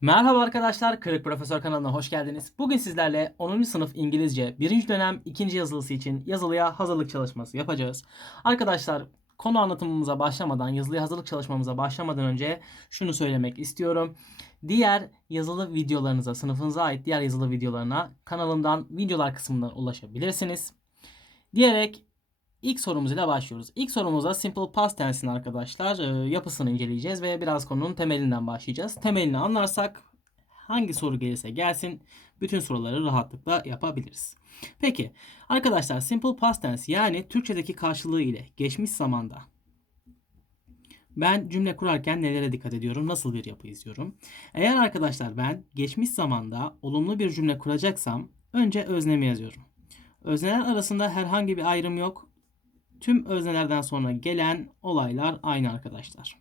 Merhaba arkadaşlar, Kırık Profesör kanalına hoş geldiniz. Bugün sizlerle 10. sınıf İngilizce 1. dönem 2. yazılısı için yazılıya hazırlık çalışması yapacağız. Arkadaşlar konu anlatımımıza başlamadan, yazılıya hazırlık çalışmamıza başlamadan önce şunu söylemek istiyorum. Diğer yazılı videolarınıza, sınıfınıza ait diğer yazılı videolarına kanalımdan videolar kısmından ulaşabilirsiniz. Diyerek İlk sorumuzla başlıyoruz. İlk sorumuzda Simple Past Tense'in arkadaşlar e, yapısını inceleyeceğiz ve biraz konunun temelinden başlayacağız. Temelini anlarsak hangi soru gelirse gelsin bütün soruları rahatlıkla yapabiliriz. Peki arkadaşlar Simple Past Tense yani Türkçedeki karşılığı ile geçmiş zamanda ben cümle kurarken nelere dikkat ediyorum? Nasıl bir yapı izliyorum? Eğer arkadaşlar ben geçmiş zamanda olumlu bir cümle kuracaksam önce öznemi yazıyorum. Özneler arasında herhangi bir ayrım yok. Tüm öznelerden sonra gelen olaylar aynı arkadaşlar.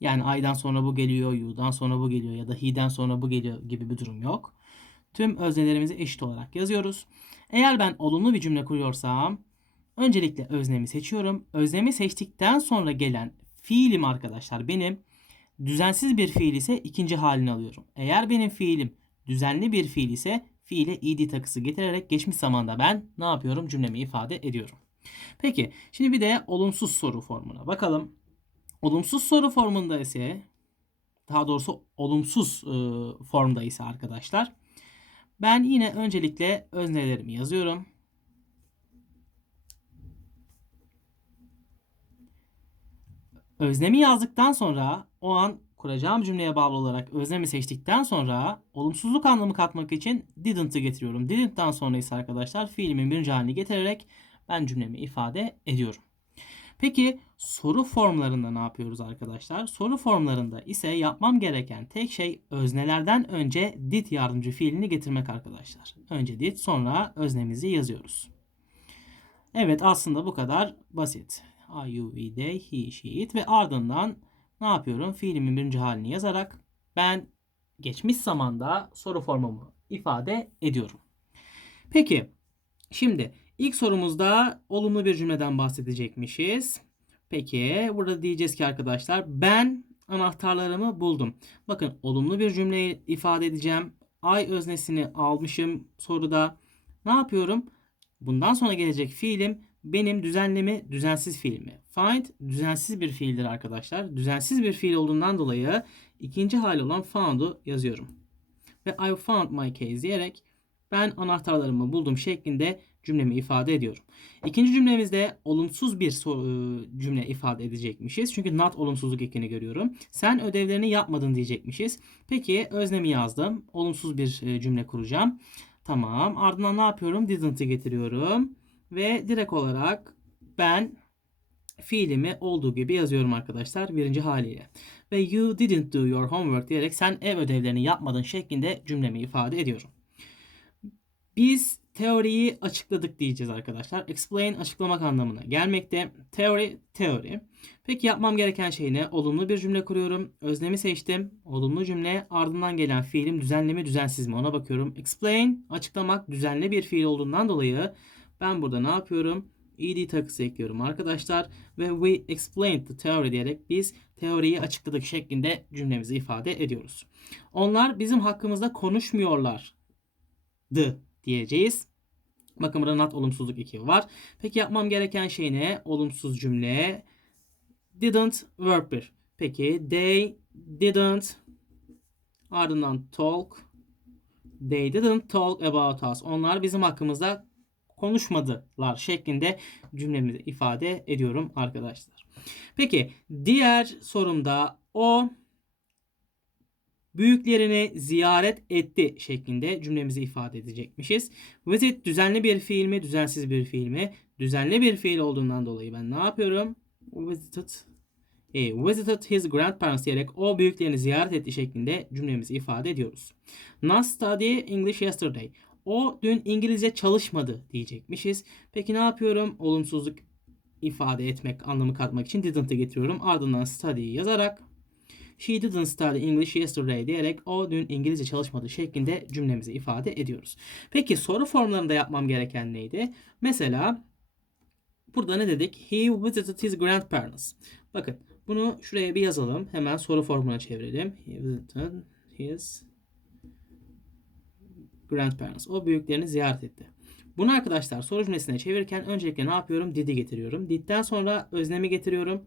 Yani I'dan sonra bu geliyor, you'dan sonra bu geliyor ya da he'den sonra bu geliyor gibi bir durum yok. Tüm öznelerimizi eşit olarak yazıyoruz. Eğer ben olumlu bir cümle kuruyorsam öncelikle öznemi seçiyorum. Öznemi seçtikten sonra gelen fiilim arkadaşlar benim düzensiz bir fiil ise ikinci halini alıyorum. Eğer benim fiilim düzenli bir fiil ise fiile ed takısı getirerek geçmiş zamanda ben ne yapıyorum cümlemi ifade ediyorum. Peki şimdi bir de olumsuz soru formuna bakalım. Olumsuz soru formunda ise daha doğrusu olumsuz e, formda ise arkadaşlar ben yine öncelikle öznelerimi yazıyorum. Öznemi yazdıktan sonra o an kuracağım cümleye bağlı olarak öznemi seçtikten sonra olumsuzluk anlamı katmak için didn't'ı getiriyorum. Didn't'tan sonra ise arkadaşlar fiilimin birinci halini getirerek ben cümlemi ifade ediyorum. Peki soru formlarında ne yapıyoruz arkadaşlar? Soru formlarında ise yapmam gereken tek şey öznelerden önce did yardımcı fiilini getirmek arkadaşlar. Önce did sonra öznemizi yazıyoruz. Evet aslında bu kadar basit. I, you, we, they, he, she, it ve ardından ne yapıyorum? Fiilimin birinci halini yazarak ben geçmiş zamanda soru formumu ifade ediyorum. Peki şimdi İlk sorumuzda olumlu bir cümleden bahsedecekmişiz. Peki burada diyeceğiz ki arkadaşlar ben anahtarlarımı buldum. Bakın olumlu bir cümleyi ifade edeceğim. I öznesini almışım soruda. Ne yapıyorum? Bundan sonra gelecek fiilim benim düzenli mi, düzensiz fiil mi? Find düzensiz bir fiildir arkadaşlar. Düzensiz bir fiil olduğundan dolayı ikinci hali olan found'u yazıyorum. Ve I found my keys diyerek ben anahtarlarımı buldum şeklinde cümlemi ifade ediyorum. İkinci cümlemizde olumsuz bir e, cümle ifade edecekmişiz. Çünkü not olumsuzluk ekini görüyorum. Sen ödevlerini yapmadın diyecekmişiz. Peki öznemi yazdım. Olumsuz bir e, cümle kuracağım. Tamam. Ardından ne yapıyorum? Didn't'ı getiriyorum. Ve direkt olarak ben fiilimi olduğu gibi yazıyorum arkadaşlar birinci haliyle. Ve you didn't do your homework diyerek sen ev ödevlerini yapmadın şeklinde cümlemi ifade ediyorum. Biz teoriyi açıkladık diyeceğiz arkadaşlar. Explain açıklamak anlamına gelmekte. Teori, teori. Peki yapmam gereken şey ne? Olumlu bir cümle kuruyorum. Öznemi seçtim. Olumlu cümle ardından gelen fiilim düzenli mi düzensiz mi ona bakıyorum. Explain açıklamak düzenli bir fiil olduğundan dolayı ben burada ne yapıyorum? ed takısı ekliyorum arkadaşlar ve we explained the theory diyerek biz teoriyi açıkladık şeklinde cümlemizi ifade ediyoruz. Onlar bizim hakkımızda konuşmuyorlar diyeceğiz. Bakın burada not olumsuzluk 2 var. Peki yapmam gereken şey ne? Olumsuz cümle. Didn't verb 1. Peki they didn't ardından talk. They didn't talk about us. Onlar bizim hakkımızda konuşmadılar şeklinde cümlemizi ifade ediyorum arkadaşlar. Peki diğer sorumda o büyüklerini ziyaret etti şeklinde cümlemizi ifade edecekmişiz. Visit düzenli bir fiil mi, düzensiz bir fiil mi? Düzenli bir fiil olduğundan dolayı ben ne yapıyorum? Visited e, visited his grandparents diyerek o büyüklerini ziyaret etti şeklinde cümlemizi ifade ediyoruz. Not study English yesterday. O dün İngilizce çalışmadı diyecekmişiz. Peki ne yapıyorum? Olumsuzluk ifade etmek, anlamı katmak için didn't'ı getiriyorum. Ardından study'yi yazarak She didn't study English yesterday diyerek o dün İngilizce çalışmadı şeklinde cümlemizi ifade ediyoruz. Peki soru formlarında yapmam gereken neydi? Mesela burada ne dedik? He visited his grandparents. Bakın bunu şuraya bir yazalım. Hemen soru formuna çevirelim. He visited his grandparents. O büyüklerini ziyaret etti. Bunu arkadaşlar soru cümlesine çevirirken öncelikle ne yapıyorum? Did'i getiriyorum. Did'den sonra öznemi getiriyorum.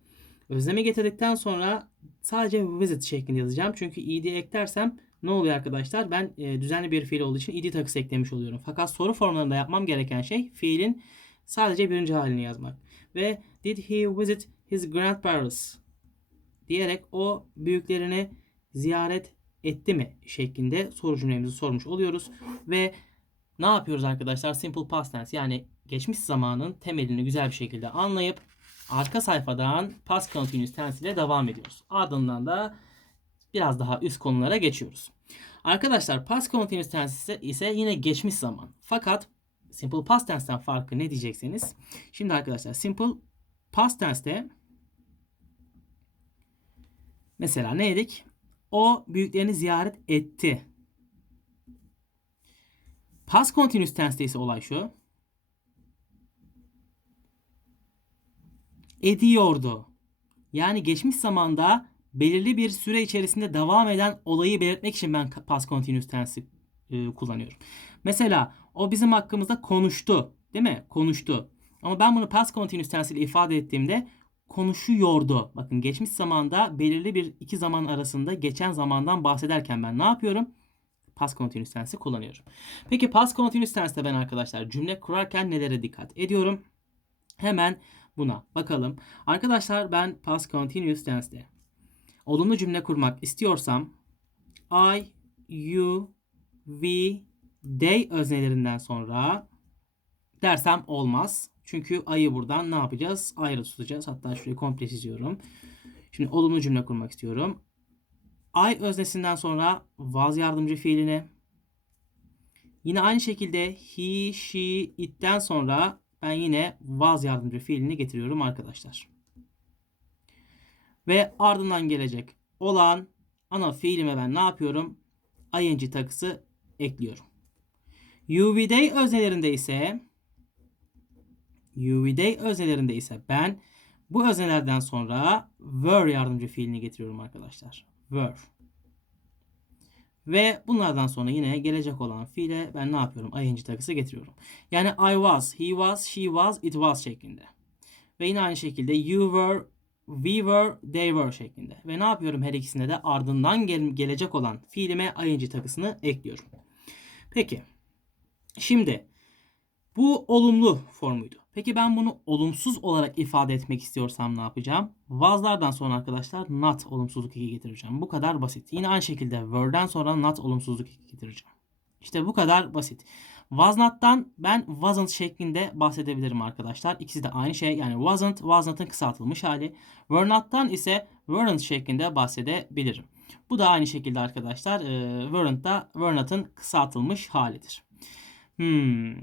Öznemi getirdikten sonra sadece visit şeklinde yazacağım. Çünkü ed eklersem ne oluyor arkadaşlar? Ben e, düzenli bir fiil olduğu için ed takısı eklemiş oluyorum. Fakat soru formlarında yapmam gereken şey fiilin sadece birinci halini yazmak. Ve did he visit his grandparents diyerek o büyüklerini ziyaret etti mi şeklinde soru cümlemizi sormuş oluyoruz. Ve ne yapıyoruz arkadaşlar? Simple past tense yani geçmiş zamanın temelini güzel bir şekilde anlayıp arka sayfadan past continuous tense ile devam ediyoruz. Ardından da biraz daha üst konulara geçiyoruz. Arkadaşlar past continuous tense ise yine geçmiş zaman. Fakat simple past tense'ten farkı ne diyecekseniz. Şimdi arkadaşlar simple past tense'te mesela ne dedik? O büyüklerini ziyaret etti. Past continuous tense'te ise olay şu. Ediyordu. Yani geçmiş zamanda belirli bir süre içerisinde devam eden olayı belirtmek için ben past continuous tense'i e, kullanıyorum. Mesela o bizim hakkımızda konuştu. Değil mi? Konuştu. Ama ben bunu past continuous tense ile ifade ettiğimde konuşuyordu. Bakın geçmiş zamanda belirli bir iki zaman arasında geçen zamandan bahsederken ben ne yapıyorum? Past continuous tense'i kullanıyorum. Peki past continuous tense'te ben arkadaşlar cümle kurarken nelere dikkat ediyorum? Hemen buna bakalım. Arkadaşlar ben past continuous tense'te olumlu cümle kurmak istiyorsam I, you, we, they öznelerinden sonra dersem olmaz. Çünkü ayı buradan ne yapacağız? Ayrı tutacağız. Hatta şurayı komple çiziyorum. Şimdi olumlu cümle kurmak istiyorum. I öznesinden sonra was yardımcı fiiline. Yine aynı şekilde he, she, it'ten sonra ben yine was yardımcı fiilini getiriyorum arkadaşlar. Ve ardından gelecek olan ana fiilime ben ne yapıyorum? ing takısı ekliyorum. UV'day öznelerinde ise UV'day öznelerinde ise ben bu öznelerden sonra were yardımcı fiilini getiriyorum arkadaşlar. Were. Ve bunlardan sonra yine gelecek olan fiile ben ne yapıyorum? ing takısı getiriyorum. Yani I was, he was, she was, it was şeklinde. Ve yine aynı şekilde you were, we were, they were şeklinde. Ve ne yapıyorum her ikisinde de ardından gel gelecek olan fiilime ing takısını ekliyorum. Peki. Şimdi bu olumlu formuydu. Peki ben bunu olumsuz olarak ifade etmek istiyorsam ne yapacağım? Was'lardan sonra arkadaşlar not olumsuzluk 2 getireceğim. Bu kadar basit. Yine aynı şekilde were'den sonra not olumsuzluk 2 getireceğim. İşte bu kadar basit. Was not'tan ben wasn't şeklinde bahsedebilirim arkadaşlar. İkisi de aynı şey. Yani wasn't, was not'ın kısaltılmış hali. Were not'tan ise weren't şeklinde bahsedebilirim. Bu da aynı şekilde arkadaşlar e, weren't da were not'ın kısaltılmış halidir. Hmm.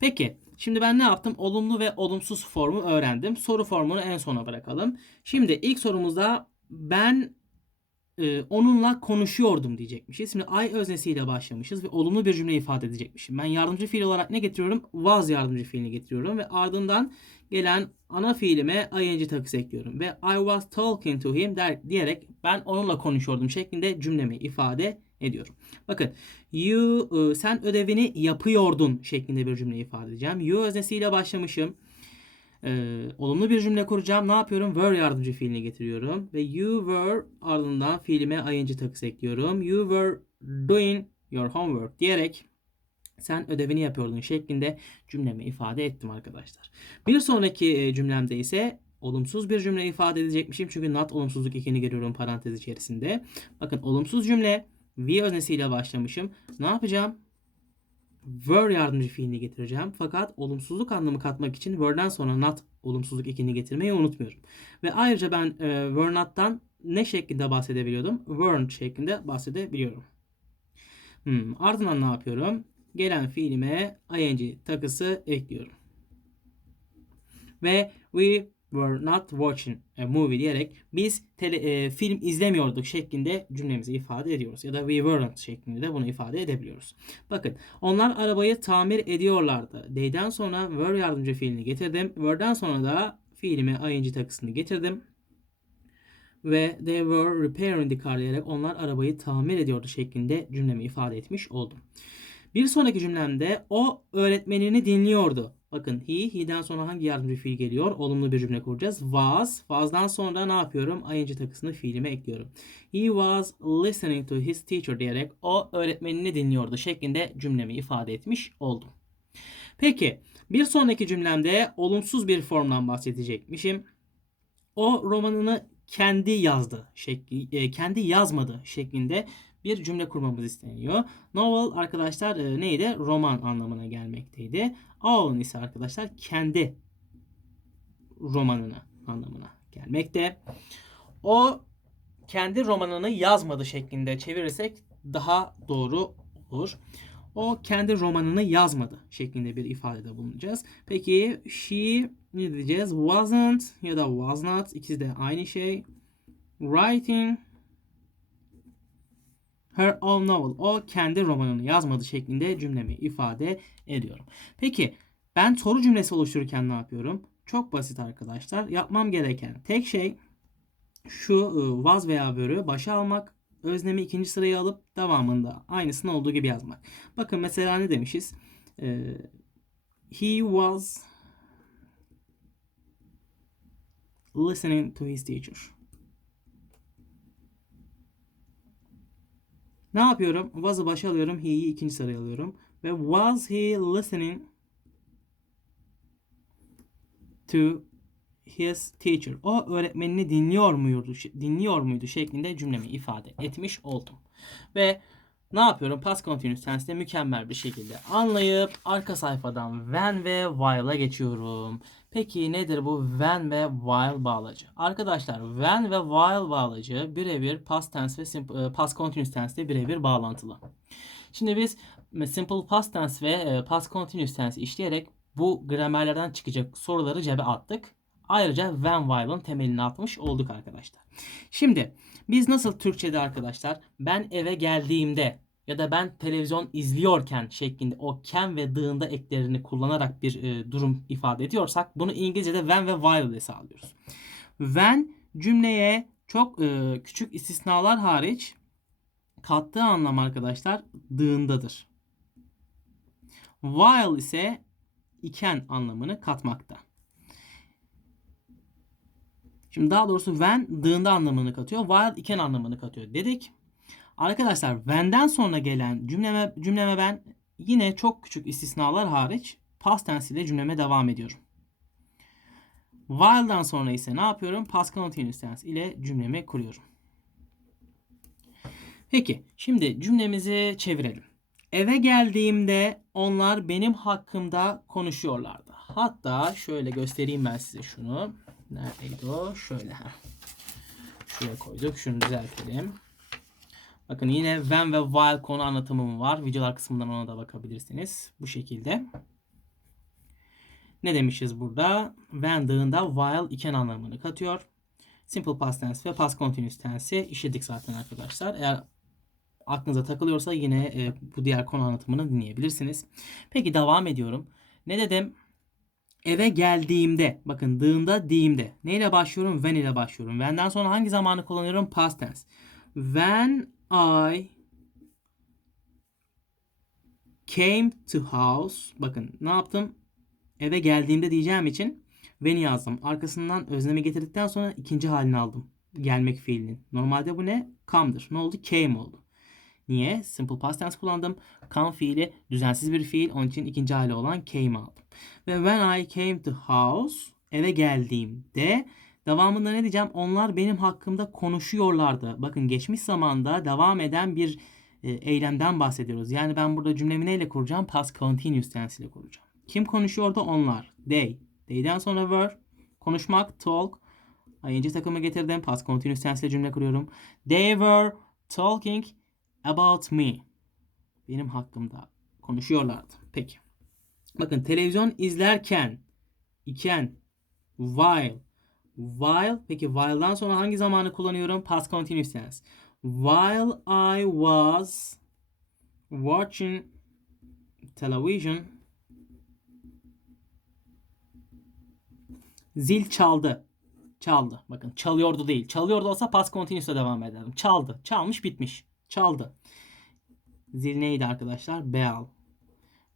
Peki Şimdi ben ne yaptım? Olumlu ve olumsuz formu öğrendim. Soru formunu en sona bırakalım. Şimdi ilk sorumuzda ben e, onunla konuşuyordum diyecekmişiz. Şimdi I öznesiyle başlamışız ve olumlu bir cümle ifade edecekmişim. Ben yardımcı fiil olarak ne getiriyorum? Was yardımcı fiilini getiriyorum ve ardından gelen ana fiilime ing takısı ekliyorum. Ve I was talking to him der, diyerek ben onunla konuşuyordum şeklinde cümlemi ifade ediyorum. Bakın you e, sen ödevini yapıyordun şeklinde bir cümle ifade edeceğim. You öznesiyle başlamışım. Ee, olumlu bir cümle kuracağım. Ne yapıyorum? Were yardımcı fiilini getiriyorum. Ve you were ardından fiilime ing takısı ekliyorum. You were doing your homework diyerek sen ödevini yapıyordun şeklinde cümlemi ifade ettim arkadaşlar. Bir sonraki cümlemde ise olumsuz bir cümle ifade edecekmişim. Çünkü not olumsuzluk ekini görüyorum parantez içerisinde. Bakın olumsuz cümle we öznesiyle başlamışım. Ne yapacağım? were yardımcı fiilini getireceğim. Fakat olumsuzluk anlamı katmak için were'den sonra not olumsuzluk ekini getirmeyi unutmuyorum. Ve ayrıca ben e, were not'tan ne şeklinde bahsedebiliyordum? Weren't şeklinde bahsedebiliyorum. Hmm, ardından ne yapıyorum? Gelen fiilime ing takısı ekliyorum. Ve we were not watching a movie diyerek biz tele, e, film izlemiyorduk şeklinde cümlemizi ifade ediyoruz. Ya da we weren't şeklinde de bunu ifade edebiliyoruz. Bakın onlar arabayı tamir ediyorlardı. They'den sonra were yardımcı fiilini getirdim. Were'den sonra da fiilime ing takısını getirdim. ve they were repairing the car diyerek onlar arabayı tamir ediyordu şeklinde cümlemi ifade etmiş oldum. Bir sonraki cümlemde o öğretmenini dinliyordu. Bakın he, he'den sonra hangi yardımcı fiil geliyor? Olumlu bir cümle kuracağız. Was, was'dan sonra ne yapıyorum? ing takısını fiilime ekliyorum. He was listening to his teacher diyerek o öğretmenini dinliyordu şeklinde cümlemi ifade etmiş oldum. Peki bir sonraki cümlemde olumsuz bir formdan bahsedecekmişim. O romanını kendi yazdı şekli, e, kendi yazmadı şeklinde bir cümle kurmamız isteniyor. Novel arkadaşlar e, neydi? Roman anlamına gelmekteydi. Own ise arkadaşlar kendi romanını anlamına gelmekte. O kendi romanını yazmadı şeklinde çevirirsek daha doğru olur. O kendi romanını yazmadı şeklinde bir ifadede bulunacağız. Peki she ne diyeceğiz? Wasn't ya da was not ikisi de aynı şey. Writing her own novel. O kendi romanını yazmadı şeklinde cümlemi ifade ediyorum. Peki ben soru cümlesi oluştururken ne yapıyorum? Çok basit arkadaşlar. Yapmam gereken tek şey şu ıı, was veya were başa almak. Öznemi ikinci sıraya alıp devamında aynısını olduğu gibi yazmak. Bakın mesela ne demişiz? Ee, he was listening to his teacher. Ne yapıyorum? Was'ı başa alıyorum. He'yi ikinci sıraya alıyorum. Ve was he listening to his teacher? O öğretmenini dinliyor muydu, dinliyor muydu şeklinde cümlemi ifade etmiş oldum. Ve ne yapıyorum? Past continuous tense'de mükemmel bir şekilde anlayıp arka sayfadan when ve while'a geçiyorum. Peki nedir bu when ve while bağlacı? Arkadaşlar when ve while bağlacı birebir past tense ve simple, past continuous tense'de birebir bağlantılı. Şimdi biz simple past tense ve e, past continuous tense işleyerek bu gramerlerden çıkacak soruları cebe attık. Ayrıca when while'ın temelini atmış olduk arkadaşlar. Şimdi biz nasıl Türkçe'de arkadaşlar ben eve geldiğimde ya da ben televizyon izliyorken şeklinde o can ve dığında eklerini kullanarak bir e, durum ifade ediyorsak bunu İngilizce'de when ve while ile sağlıyoruz. When cümleye çok e, küçük istisnalar hariç kattığı anlam arkadaşlar dığındadır. While ise iken anlamını katmakta. Şimdi daha doğrusu when dığında anlamını katıyor. While iken anlamını katıyor dedik. Arkadaşlar when'den sonra gelen cümleme, cümleme ben yine çok küçük istisnalar hariç past tense ile cümleme devam ediyorum. While'dan sonra ise ne yapıyorum? Past continuous tense ile cümlemi kuruyorum. Peki şimdi cümlemizi çevirelim. Eve geldiğimde onlar benim hakkımda konuşuyorlardı. Hatta şöyle göstereyim ben size şunu. Neredeydi o? Şöyle. Şuraya koyduk. Şunu düzeltelim. Bakın yine when ve while konu anlatımım var. Videolar kısmından ona da bakabilirsiniz. Bu şekilde. Ne demişiz burada? When dığında while iken anlamını katıyor. Simple past tense ve past continuous tense'i işledik zaten arkadaşlar. Eğer aklınıza takılıyorsa yine e, bu diğer konu anlatımını dinleyebilirsiniz. Peki devam ediyorum. Ne dedim? Eve geldiğimde, bakın dığında diğimde. Neyle başlıyorum? When ile başlıyorum. When'den sonra hangi zamanı kullanıyorum? Past tense. When I came to house. Bakın ne yaptım? Eve geldiğimde diyeceğim için when yazdım. Arkasından öznemi getirdikten sonra ikinci halini aldım. Gelmek fiilinin. Normalde bu ne? Come'dır. Ne oldu? Came oldu. Niye? Simple past tense kullandım. Come fiili düzensiz bir fiil. Onun için ikinci hali olan came aldım. Ve when I came to house eve geldiğimde devamında ne diyeceğim? Onlar benim hakkımda konuşuyorlardı. Bakın geçmiş zamanda devam eden bir e, eylemden bahsediyoruz. Yani ben burada cümlemi neyle kuracağım? Past continuous tense ile kuracağım. Kim konuşuyordu? Onlar. They. They'den sonra were. Konuşmak. Talk. ING takımı getirdim. Past continuous tense ile cümle kuruyorum. They were talking about me. Benim hakkımda konuşuyorlardı. Peki. Bakın televizyon izlerken iken while while peki while'dan sonra hangi zamanı kullanıyorum? Past continuous tense. While I was watching television zil çaldı. Çaldı. Bakın çalıyordu değil. Çalıyordu olsa past continuous'a devam ederdim. Çaldı. Çalmış bitmiş. Çaldı. Zil neydi arkadaşlar? Bell.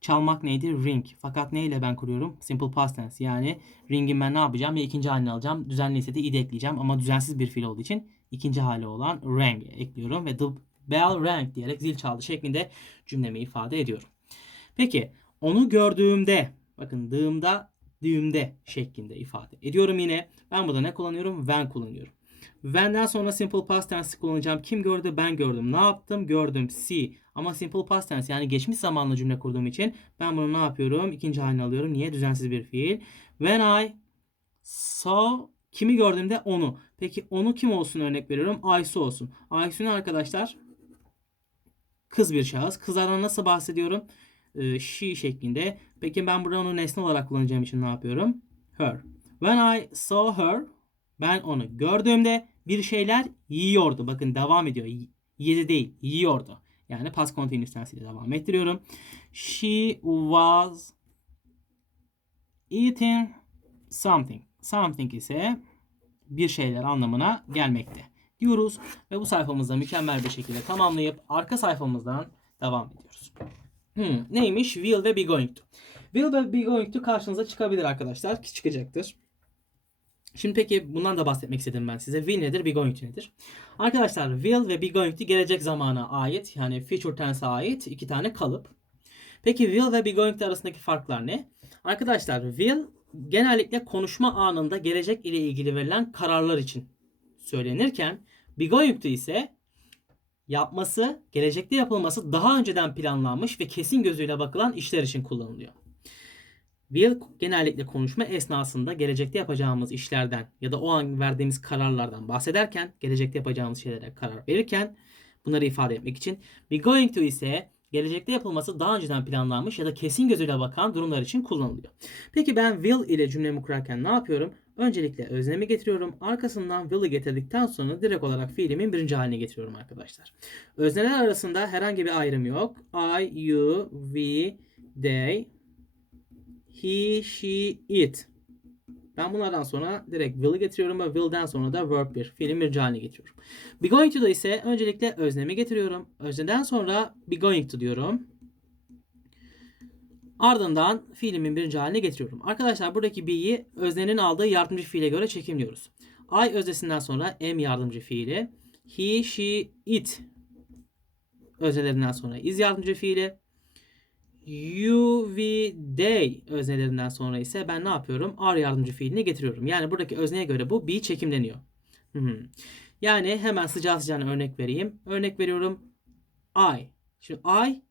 Çalmak neydi? Ring. Fakat neyle ben kuruyorum? Simple past tense. Yani ringin ben ne yapacağım? Ya ikinci halini alacağım. Düzenli ise de id ekleyeceğim. Ama düzensiz bir fiil olduğu için ikinci hali olan rang ekliyorum. Ve the bell rang diyerek zil çaldı şeklinde cümlemi ifade ediyorum. Peki onu gördüğümde bakın dığımda düğümde şeklinde ifade ediyorum yine. Ben burada ne kullanıyorum? When kullanıyorum. When'den sonra simple past tense kullanacağım. Kim gördü? Ben gördüm. Ne yaptım? Gördüm. See. Ama simple past tense yani geçmiş zamanlı cümle kurduğum için ben bunu ne yapıyorum? İkinci halini alıyorum. Niye? Düzensiz bir fiil. When I saw kimi gördüğümde onu. Peki onu kim olsun örnek veriyorum? Aysu olsun. Aysu'nun arkadaşlar kız bir şahıs. Kızlardan nasıl bahsediyorum? Ee, she şeklinde. Peki ben burada onu nesne olarak kullanacağım için ne yapıyorum? Her. When I saw her ben onu gördüğümde bir şeyler yiyordu. Bakın devam ediyor. Yedi değil, yiyordu. Yani past continuous tense ile devam ettiriyorum. She was eating something. Something ise bir şeyler anlamına gelmekte diyoruz. Ve bu sayfamızda mükemmel bir şekilde tamamlayıp arka sayfamızdan devam ediyoruz. Hmm, neymiş? Will ve be going to. Will ve be going to karşınıza çıkabilir arkadaşlar. Ki çıkacaktır. Şimdi peki bundan da bahsetmek istedim ben size. Will nedir? Be going to nedir? Arkadaşlar will ve be going to gelecek zamana ait yani future tense'a ait iki tane kalıp. Peki will ve be going to arasındaki farklar ne? Arkadaşlar will genellikle konuşma anında gelecek ile ilgili verilen kararlar için söylenirken be going to ise yapması, gelecekte yapılması daha önceden planlanmış ve kesin gözüyle bakılan işler için kullanılıyor. Will genellikle konuşma esnasında gelecekte yapacağımız işlerden ya da o an verdiğimiz kararlardan bahsederken, gelecekte yapacağımız şeylere karar verirken bunları ifade etmek için be going to ise gelecekte yapılması daha önceden planlanmış ya da kesin gözüyle bakan durumlar için kullanılıyor. Peki ben will ile cümlemi kurarken ne yapıyorum? Öncelikle öznemi getiriyorum. Arkasından will'ı getirdikten sonra direkt olarak fiilimin birinci haline getiriyorum arkadaşlar. Özneler arasında herhangi bir ayrım yok. I, you, we, they, he, she, it. Ben bunlardan sonra direkt will'ı getiriyorum ve will'den sonra da verb bir, fiilin birinci haline getiriyorum. Be going to'da ise öncelikle öznemi getiriyorum. Özneden sonra be going to diyorum. Ardından fiilimin birinci haline getiriyorum. Arkadaşlar buradaki be'yi öznenin aldığı yardımcı fiile göre çekimliyoruz. I öznesinden sonra am yardımcı fiili. He, she, it öznelerinden sonra is yardımcı fiili. We, they öznelerinden sonra ise ben ne yapıyorum? Are yardımcı fiilini getiriyorum. Yani buradaki özneye göre bu be çekimleniyor. Hı. Yani hemen sıcağı sıcağına örnek vereyim. Örnek veriyorum. I. Şimdi I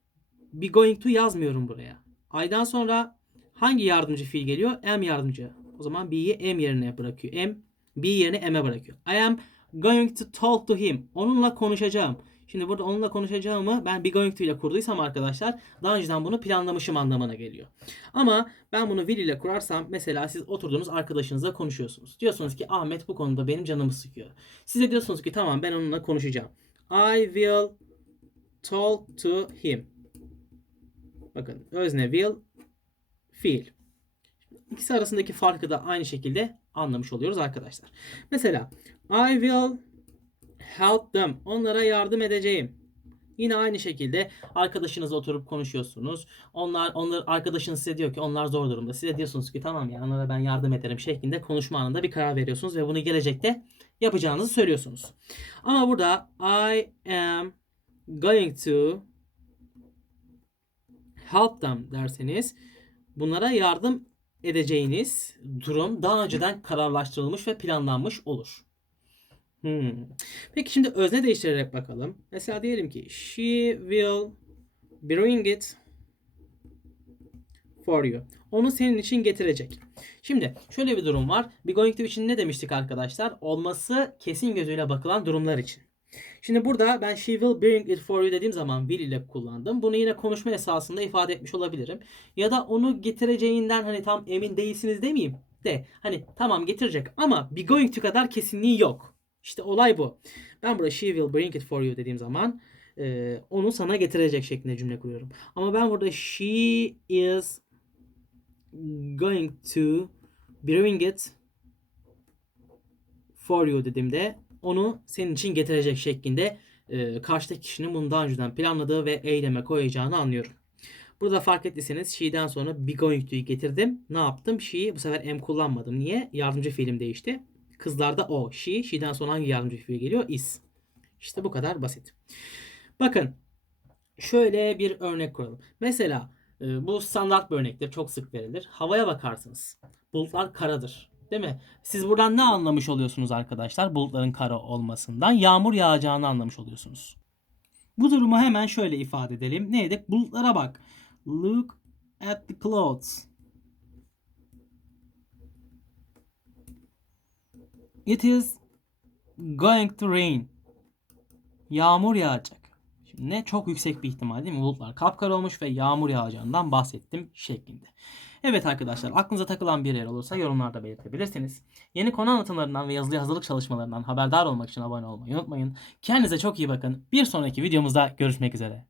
be going to yazmıyorum buraya. I'dan sonra hangi yardımcı fiil geliyor? Am yardımcı. O zaman be'yi am yerine bırakıyor. Am be yerine am'e bırakıyor. I am going to talk to him. Onunla konuşacağım. Şimdi burada onunla konuşacağımı ben be going to ile kurduysam arkadaşlar daha önceden bunu planlamışım anlamına geliyor. Ama ben bunu will ile kurarsam mesela siz oturduğunuz arkadaşınızla konuşuyorsunuz. Diyorsunuz ki Ahmet bu konuda benim canımı sıkıyor. Siz de diyorsunuz ki tamam ben onunla konuşacağım. I will talk to him. Bakın özne will fiil. İkisi arasındaki farkı da aynı şekilde anlamış oluyoruz arkadaşlar. Mesela I will help them. Onlara yardım edeceğim. Yine aynı şekilde arkadaşınızla oturup konuşuyorsunuz. Onlar onlar arkadaşınız size diyor ki onlar zor durumda. Size diyorsunuz ki tamam ya onlara ben yardım ederim şeklinde konuşma anında bir karar veriyorsunuz ve bunu gelecekte yapacağınızı söylüyorsunuz. Ama burada I am going to help them derseniz bunlara yardım edeceğiniz durum daha önceden kararlaştırılmış ve planlanmış olur. Hmm. Peki şimdi özne değiştirerek bakalım. Mesela diyelim ki she will bring it for you. Onu senin için getirecek. Şimdi şöyle bir durum var. Be going to için ne demiştik arkadaşlar? Olması kesin gözüyle bakılan durumlar için. Şimdi burada ben she will bring it for you dediğim zaman will ile kullandım. Bunu yine konuşma esasında ifade etmiş olabilirim. Ya da onu getireceğinden hani tam emin değilsiniz demeyeyim de hani tamam getirecek ama be going to kadar kesinliği yok. İşte olay bu. Ben burada she will bring it for you dediğim zaman e, onu sana getirecek şeklinde cümle kuruyorum. Ama ben burada she is going to bring it for you dediğimde onu senin için getirecek şeklinde e, karşıdaki kişinin bunu daha önceden planladığı ve eyleme koyacağını anlıyorum. Burada fark ettiyseniz she'den sonra be going to'yu getirdim. Ne yaptım? She'yi bu sefer am kullanmadım. Niye? Yardımcı fiilim değişti. Kızlarda o. She. She'den sonra hangi yardımcı fiil geliyor? Is. İşte bu kadar basit. Bakın. Şöyle bir örnek kuralım. Mesela e, bu standart bir örnektir. Çok sık verilir. Havaya bakarsınız. Bulutlar karadır. Değil mi? Siz buradan ne anlamış oluyorsunuz arkadaşlar? Bulutların kara olmasından yağmur yağacağını anlamış oluyorsunuz. Bu durumu hemen şöyle ifade edelim. Ne dedik? Bulutlara bak. Look at the clouds. It is going to rain. Yağmur yağacak. Şimdi ne? Çok yüksek bir ihtimal değil mi? Bulutlar kapkara olmuş ve yağmur yağacağından bahsettim şeklinde. Evet arkadaşlar aklınıza takılan bir yer olursa yorumlarda belirtebilirsiniz. Yeni konu anlatımlarından ve yazılı hazırlık çalışmalarından haberdar olmak için abone olmayı unutmayın. Kendinize çok iyi bakın. Bir sonraki videomuzda görüşmek üzere.